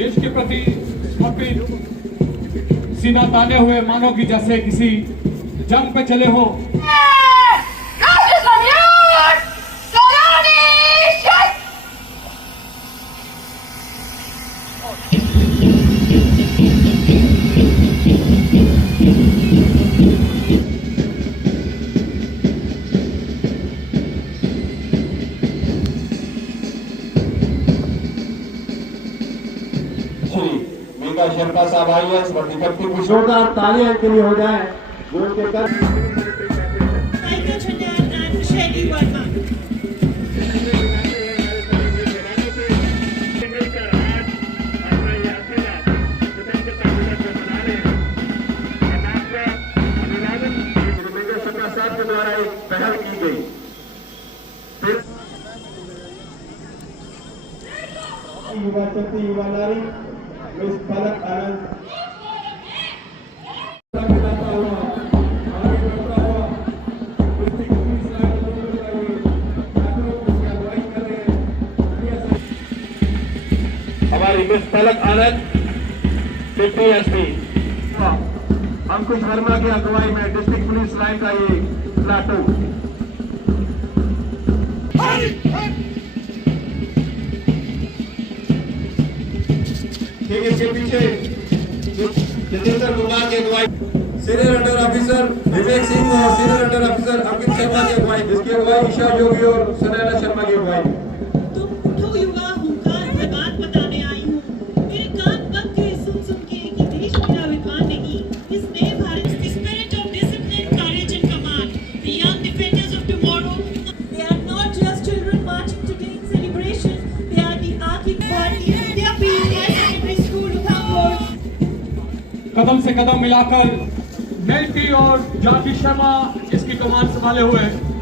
देश के प्रति समर्पित, सीना ताने हुए मानो कि जैसे किसी जंग पे चले हो। शर्मा साहब आई है, जोरदार तालियां के लिए हो जाए। के द्वारा एक पहल की गई। युवा शक्ति, युवा नारी इस फलक आनंद हमारी मिस फलक आनंद डिप्टी एसपी अंकुश वर्मा की अगुवाई में डिस्ट्रिक्ट पुलिस लाइन का ये प्लाटून। ठीक है, इसके पीछे जितेंद्र कुमार की अगुवाई, senior under officer Vivek Singh और senior under officer Ankit Sharma की अगुवाई, जिसकी अगुवाई ईशा जोगी और सुनैना शर्मा की अगुवाई। तुम उठो युवा, हुंकार मैं बात बताने आई हूँ। मेरे कान पक गए सुन सुन के कि देश मेरा विद्वान नहीं, इस नए Bharat the spirit of discipline, courage and command, the young defenders of tomorrow. They are not just children marching today in celebration. They are the Akhir Bharti Vidyapith Secondary School Udhampur. कदम से कदम मिलाकर मिल्की और जाति शर्मा इसकी कमान संभाले हुए,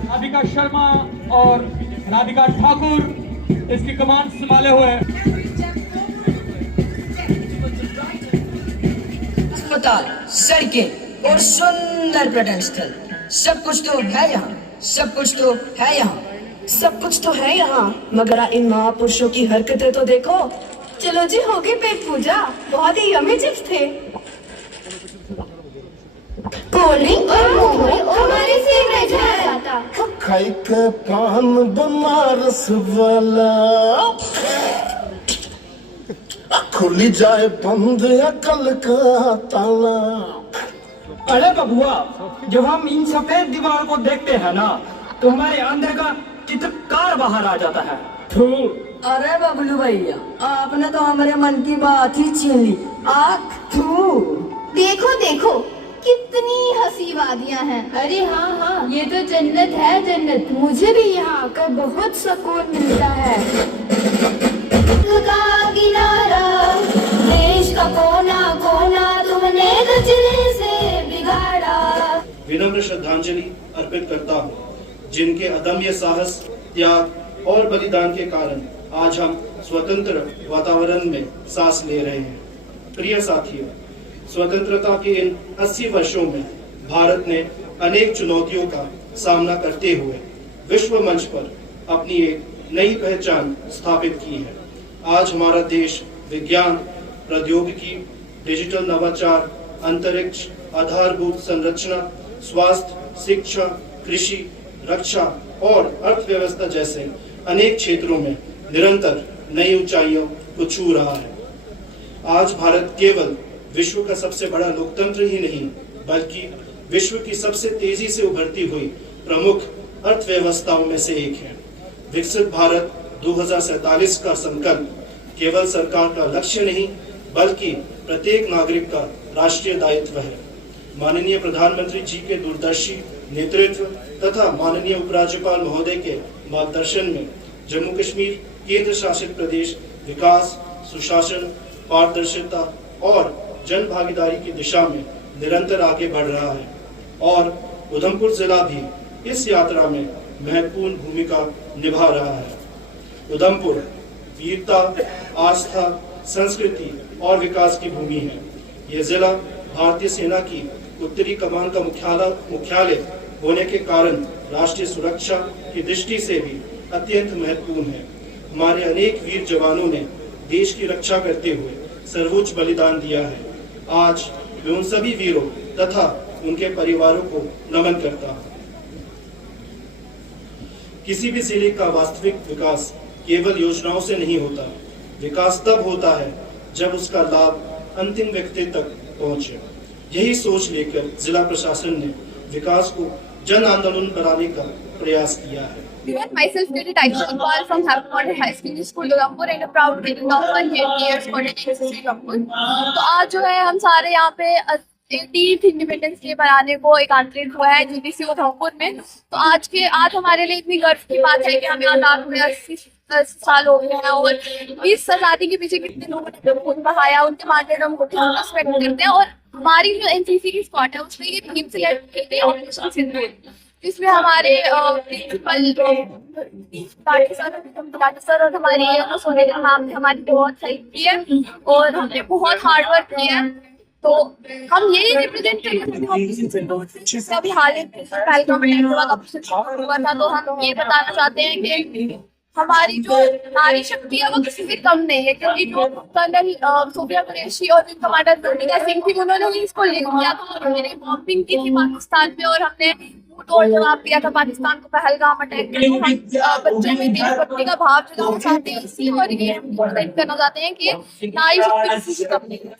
राधिका शर्मा और राधिका ठाकुर इसकी कमान संभाले हुए। अस्पताल, सड़कें और सुंदर पर्यटन स्थल, सब कुछ तो है यहाँ, सब कुछ तो है यहाँ, सब कुछ तो है यहाँ, मगर इन महापुरुषों की हरकतें तो देखो। चलो जी, हो गई पेट पूजा, बहुत ही यम्मी चिप्स थे। कोल्ड ड्रिंक और मोमो हमारे फेवरेट है। खाई के पान बनारस वाला, खुली जाए बंद या कल का ताला। अरे बबुआ, जब हम इन सफेद दीवार को देखते हैं ना, तो हमारे अंदर का चित्रकार बाहर आ जाता है। अरे बबलू भैया, आपने तो हमारे मन की बात ही छीन ली। आख थू। देखो देखो कितनी हंसी वादियां हैं। अरे हाँ हाँ, ये तो जन्नत है जन्नत। मुझे भी यहाँ आकर बहुत सुकून मिलता है। का किनारा, देश का कोना कोना तुमने कचरे से बिगाड़ा। विनम्र श्रद्धांजलि अर्पित करता हूँ जिनके अदम्य साहस, त्याग और बलिदान के कारण आज हम स्वतंत्र वातावरण में सांस ले रहे हैं। प्रिय साथियों, स्वतंत्रता के इन 80 वर्षों में भारत ने अनेक चुनौतियों का सामना करते हुए विश्व मंच पर अपनी एक नई पहचान स्थापित की है। आज हमारा देश विज्ञान, प्रौद्योगिकी, डिजिटल नवाचार, अंतरिक्ष, आधारभूत संरचना, स्वास्थ्य, शिक्षा, कृषि, रक्षा और अर्थव्यवस्था जैसे अनेक क्षेत्रों में निरंतर नई ऊंचाइयों को छू रहा है। आज भारत केवल विश्व का सबसे बड़ा लोकतंत्र ही नहीं, बल्कि विश्व की सबसे तेजी से उभरती हुई प्रमुख अर्थव्यवस्थाओं में से एक है। विकसित भारत 2047 का संकल्प केवल सरकार का लक्ष्य नहीं, बल्कि प्रत्येक नागरिक का राष्ट्रीय दायित्व है। माननीय प्रधानमंत्री जी के दूरदर्शी नेतृत्व तथा माननीय उपराज्यपाल महोदय के मार्गदर्शन में जम्मू कश्मीर केंद्र शासित प्रदेश विकास, सुशासन, पारदर्शिता और जन भागीदारी की दिशा में निरंतर आगे बढ़ रहा है और उधमपुर जिला भी इस यात्रा में महत्वपूर्ण भूमिका निभा रहा है। उधमपुर वीरता, आस्था, संस्कृति और विकास की भूमि है। यह जिला भारतीय सेना की उत्तरी कमान का मुख्यालय होने के कारण राष्ट्रीय सुरक्षा की दृष्टि से भी अत्यंत महत्वपूर्ण है। हमारे अनेक वीर जवानों ने देश की रक्षा करते हुए सर्वोच्च बलिदान दिया है। आज मैं उन सभी वीरों तथा उनके परिवारों को नमन करता हूँ। किसी भी जिले का वास्तविक विकास केवल योजनाओं से नहीं होता। विकास तब होता है जब उसका लाभ अंतिम व्यक्ति तक पहुंचे। यही सोच लेकर जिला प्रशासन ने विकास को जन आंदोलन बनाने का प्रयास किया है। Myself, Aisha Iqbal from Happy Model High School, School Rampur, and a proud taking of 1 years coordinating Rampur. तो आज जो है हम सारे यहाँ पे 18th इंडिपेंडेंस डे मनाने को एकत्रित हुआ है जीडीसी उधमपुर में। तो आज हमारे लिए इतनी गर्व की बात है कि हमें आजाद हुए 80 साल हो गए हैं और इस आजादी के पीछे कितने लोगों ने खून बहाया, उनके मानने हम रिस्पेक्ट करते हैं। और हमारी जो एनसीसी की स्क्वाड है उसमें ये थीम सेलेक्ट की गई ऑपरेशन सिंदूर, जिसमें हमारे प्रिंसिपल सर और हमारी सोनेगा मैम ने हमारी बहुत हेल्प की है और हमने बहुत हार्ड वर्क किया है। तो हम यही रिप्रेजेंट करते हैं। अभी हाल ही में पहलगाम अटैक हुआ था, तो हम ये बताना चाहते हैं कि हमारी जो नारी शक्ति है वो किसी से कम नहीं है, क्योंकि जो कर्नल सोफिया कुरैशी और विंग कमांडर जोनिका सिंह थी उन्होंने इसको लिख दिया था। उन्होंने बॉम्बिंग की थी पाकिस्तान में और हमने तोड़ जवाब दिया था पाकिस्तान को पहलगाम अटैक में। हम बच्चों में देशभक्ति का भाव जगाना चाहते हैं इसी और ये करना चाहते हैं कि नारी शक्ति किसी से कम नहीं है।